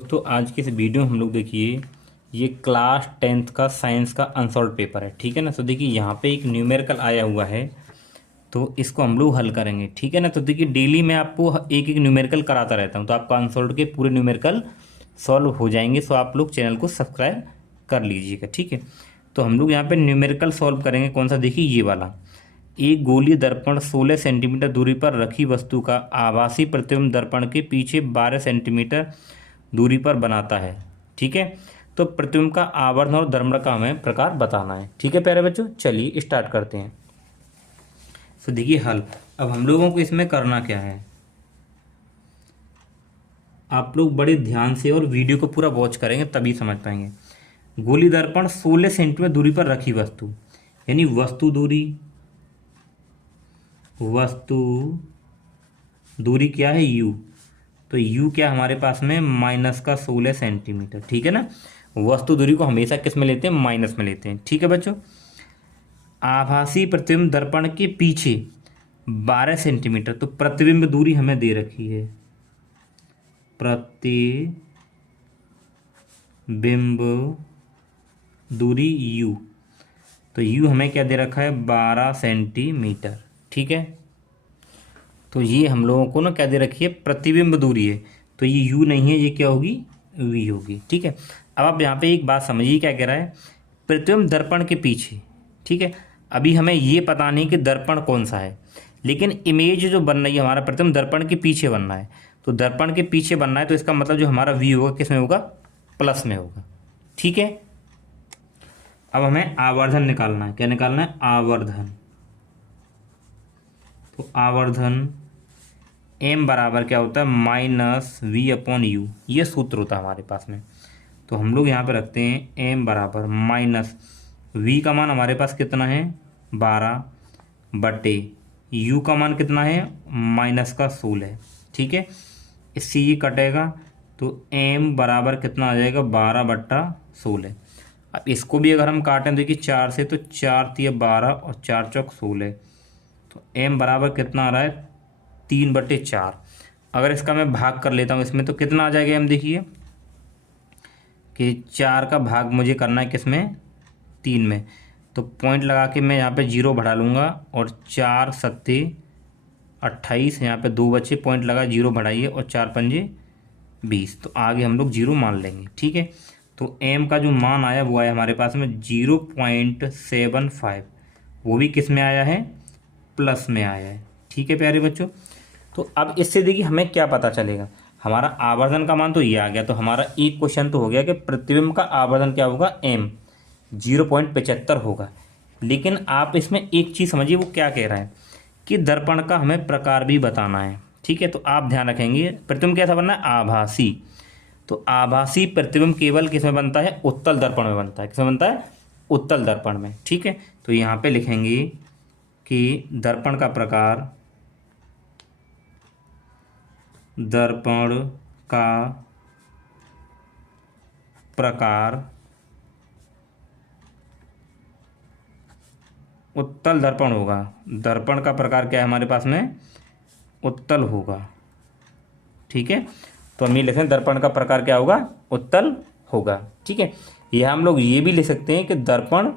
दोस्तों आज की इस वीडियो में हम लोग देखिए ये क्लास 10th का साइंस का अनसॉल्व पेपर है। ठीक है ना। तो देखिए यहाँ पे एक न्यूमेरिकल आया हुआ है, तो इसको हम लोग हल करेंगे। ठीक है ना। तो देखिए डेली मैं आपको एक एक न्यूमेरिकल कराता रहता हूँ, तो आपका अनसॉल्व के पूरे न्यूमेरिकल सॉल्व हो जाएंगे। सो आप लोग चैनल को सब्सक्राइब कर लीजिएगा। ठीक है। तो हम लोग यहाँ पे न्यूमेरिकल सॉल्व करेंगे। कौन सा? देखिए ये वाला। एक गोलीय दर्पण 16 सेंटीमीटर दूरी पर रखी वस्तु का आभासी प्रतिबिंब दर्पण के पीछे 12 सेंटीमीटर दूरी पर बनाता है। ठीक है। तो प्रतिबिंब का आवर्धन और दर्पण का हमें प्रकार बताना है। ठीक है प्यारे बच्चों, चलिए स्टार्ट करते हैं। तो देखिए हल। अब हम लोगों को इसमें करना क्या है, आप लोग बड़े ध्यान से और वीडियो को पूरा वॉच करेंगे तभी समझ पाएंगे। गोली दर्पण 16 सेंटीमीटर दूरी पर रखी वस्तु, यानी वस्तु दूरी क्या है? यू। तो u क्या हमारे पास में -16 सेंटीमीटर। ठीक है ना। वस्तु दूरी को हमेशा किस में लेते हैं? माइनस में लेते हैं। ठीक है बच्चों। आभासी प्रतिबिंब दर्पण के पीछे 12 सेंटीमीटर, तो प्रतिबिंब दूरी हमें दे रखी है, प्रतिबिंब दूरी u। तो u हमें क्या दे रखा है? 12 सेंटीमीटर। ठीक है। तो ये हम लोगों को ना क्या दे रखी है? प्रतिबिंब दूरी है। तो ये u नहीं है, ये क्या होगी? v होगी। ठीक है। अब आप यहाँ पे एक बात समझिए, क्या कह रहा है? प्रतिबिंब दर्पण के पीछे। ठीक है। अभी हमें ये पता नहीं कि दर्पण कौन सा है, लेकिन इमेज जो बन रही है हमारा प्रतिबिंब दर्पण के पीछे बनना है। तो दर्पण के पीछे बनना है, तो इसका मतलब जो हमारा v होगा किस में होगा? प्लस में होगा। ठीक है। अब हमें आवर्धन निकालना है। क्या निकालना है? आवर्धन। तो आवर्धन m बराबर क्या होता है? -v/u। ये सूत्र होता है हमारे पास में। तो हम लोग यहाँ पे रखते हैं m बराबर -v का मान हमारे पास कितना है? 12 बटे u का मान कितना है? -16। ठीक है। इससे ये कटेगा, तो m बराबर कितना आ जाएगा? 12/16। अब इसको भी अगर हम काटें देखिए 4 से, तो 4 × 12 और 4 × 16। तो m बराबर कितना आ रहा है? 3/4। अगर इसका मैं भाग कर लेता हूँ इसमें, तो कितना आ जाएगा m? देखिए कि 4 का भाग मुझे करना है किसमें? 3 में। तो पॉइंट लगा के मैं यहाँ पे 0 बढ़ा लूँगा, और 4 सत्ते 28, यहाँ पे 2 बचे, पॉइंट लगा 0 बढ़ाइए, और 4 पंजे 20। तो आगे हम लोग 0 मान लेंगे। ठीक है। तो m का जो मान आया वो आया हमारे पास में 0.75। वो भी किस में आया है? प्लस में आया है। ठीक है प्यारे बच्चों। तो अब इससे देखिए हमें क्या पता चलेगा, हमारा आवर्धन का मान तो ये आ गया। तो हमारा एक क्वेश्चन तो हो गया कि प्रतिबिंब का आवर्धन क्या होगा? m 0.75 होगा। लेकिन आप इसमें एक चीज़ समझिए, वो क्या कह रहा है कि दर्पण का हमें प्रकार भी बताना है। ठीक है। तो आप ध्यान रखेंगे, प्रतिबिंब कैसा बनना है? आभासी। तो आभासी प्रतिबिंब केवल किस में बनता है? उत्तल दर्पण में बनता है। किस में बनता है? उत्तल दर्पण में। ठीक है। तो यहाँ पे लिखेंगे कि दर्पण का प्रकार उत्तल दर्पण होगा। दर्पण का प्रकार क्या है हमारे पास में? उत्तल होगा। ठीक है। तो हम ये लिखें दर्पण का प्रकार क्या होगा? उत्तल होगा। ठीक है। यह हम लोग ये भी लिख सकते हैं कि दर्पण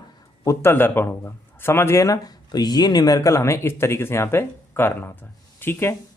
उत्तल दर्पण होगा। समझ गए ना। तो ये न्यूमेरिकल हमें इस तरीके से यहाँ पे करना था। ठीक है।